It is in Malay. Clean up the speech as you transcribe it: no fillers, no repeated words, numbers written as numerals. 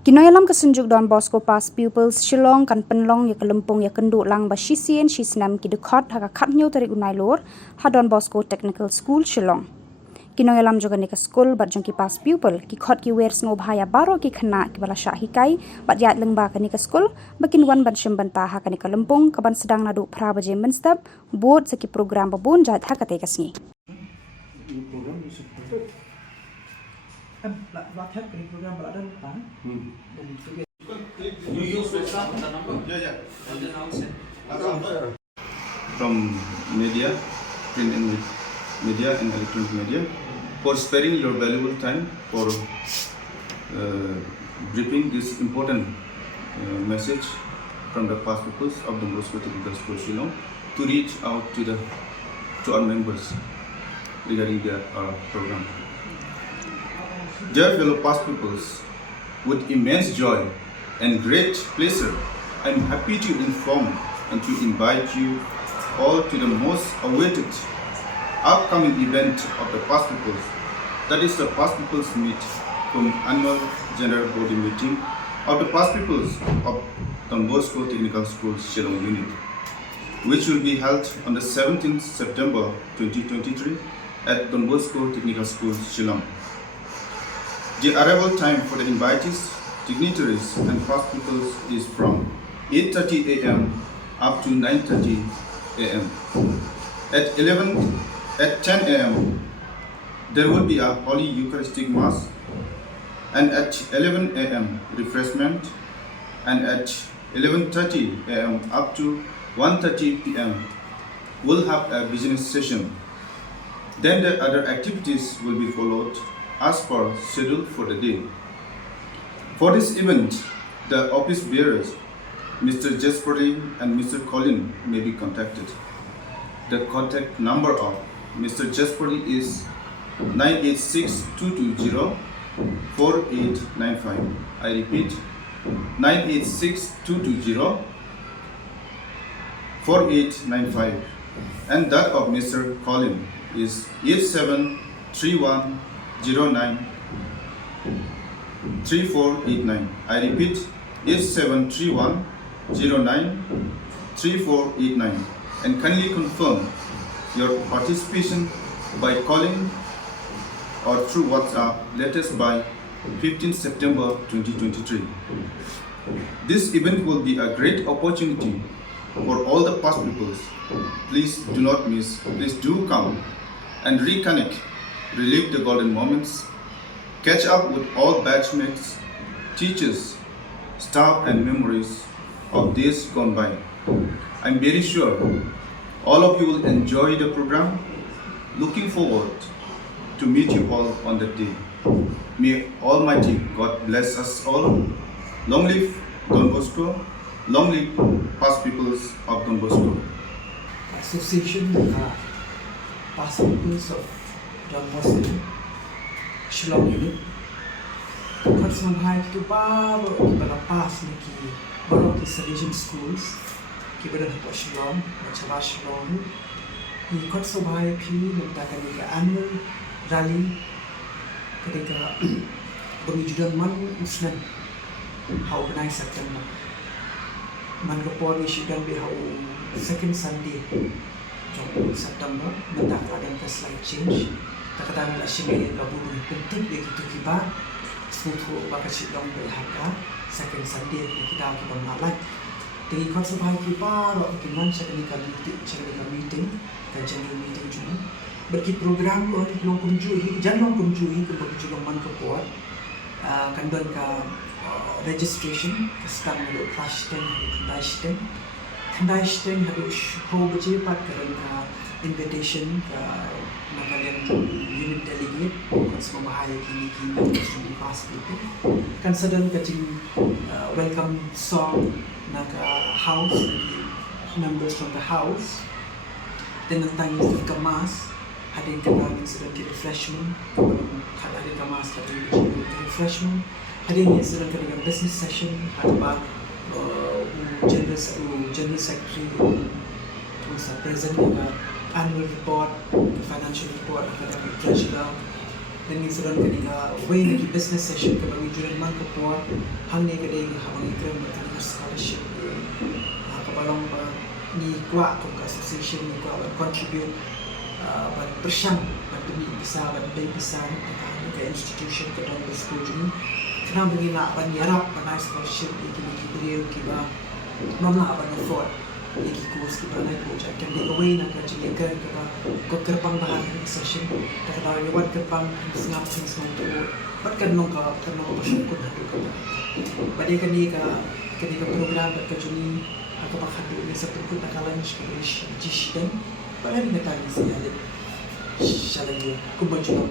Nongialam ke synjuk Don Bosco Past Pupils Shillong kan pynlong lympung Iakynduh lang bashisien shisnem dkhot Tarik Tarik Nailur Don Bosco Technical School Shillong. Nongialam juga nika skul jong Past Pupil khot sngewbha ya baroh khynnah kiba shah hikai iaid lyngba nika skul wan shim bynta nika lympung kaban sdang naduh baje menstep board seki program babun jahat hakate kasni. From media, print and media and electronic media, for sparing your valuable time for briefing this important message from the past pupils of Don Bosco Technical School Shillong to reach out to our members regarding their program. Dear fellow past pupils, with immense joy and great pleasure, I am happy to inform and to invite you all to the most awaited upcoming event of the Past Pupils, that is the Past Pupils Meet from Annual General Body Meeting of the Past Pupils of Don Bosco Technical School Shillong Unit, which will be held on the 17th September 2023 at Don Bosco Technical School Shillong. The arrival time for the invitees, dignitaries and past pupils is from 8:30 a.m. up to 9:30 a.m. At 10 a.m. there will be a Holy Eucharistic Mass, and at 11 a.m. refreshment, and at 11:30 a.m. up to 1:30 p.m. we'll have a business session. Then the other activities will be followed as per schedule for the day. For this event, the office bearers, Mr. Jesperi and Mr. Colin, may be contacted. The contact number of Mr. Jesperi is 986-220-4895. I repeat, 986-220-4895. And that of Mr. Colin is 8731093489. I repeat, 8731093489. And kindly confirm your participation by calling or through WhatsApp latest by 15 September 2023. This event will be a great opportunity for all the past pupils. Please do not miss. Please do come and reconnect, relive the golden moments, catch up with all batchmates, teachers, staff and memories of days gone by. I'm very sure all of you will enjoy the program. Looking forward to meet you all on that day. May Almighty God bless us all. Long live Don Bosco. Long live past pupils of Don Bosco. Association Past Pupils of Don Bosco Shillong Unit. Khot sampai itu baru kita lepas lagi baru kita religion schools kita dah dapat Shillong, macam Shillong. Ini khot sampai pi mengatakan ke annual rally ketika berwujudan man Muslim how organize September. Man report isudan be how second Sunday jong September mendak ada slide change. Takatan la shimel ka bulu penting begitu kiba semua bakal Shillong berharga second Sunday kita akan malak. Jadi khot sampai kiba ro dengan technical meeting dan general meeting juga. Bagi program lo di long kunjui jangan kunjui ke bagi man ke buat kandan ka registration sekarang ada class 10 tandai 10 harus show baje pat kerana invitation ke kalian unit delegate untuk membahaya kini di Past Pupil kan sedang kecil welcome song nak house members from the house dan tentang kemas ada yang kenal sedang di refreshment ada kemas ada refreshment ada yang sedang dengan business session ada bag general secretary was present annual report, financial report, academic treasurer, dan sudah kena way lagi business session ke bagi juran man ke puan hang ni kedai habang ikram berkena scholarship kebalong ni kuat ke association ni kuat contribute bersam bantu ni bisa ke institution ke Don Bosco ni kena bagi nak ban yarap ban scholarship iki beliau kiba nomlah ban effort iki course kiba naik project kan di away nak jadi kan ke gerbang bahan session kata lewat gerbang sengap tu bat kan nong bersyukur hadu kata pada kini ke program ke juni aku bahadu ni satu pun nakalan shisnem pada ni nak tadi saya ada shalai ku berjuang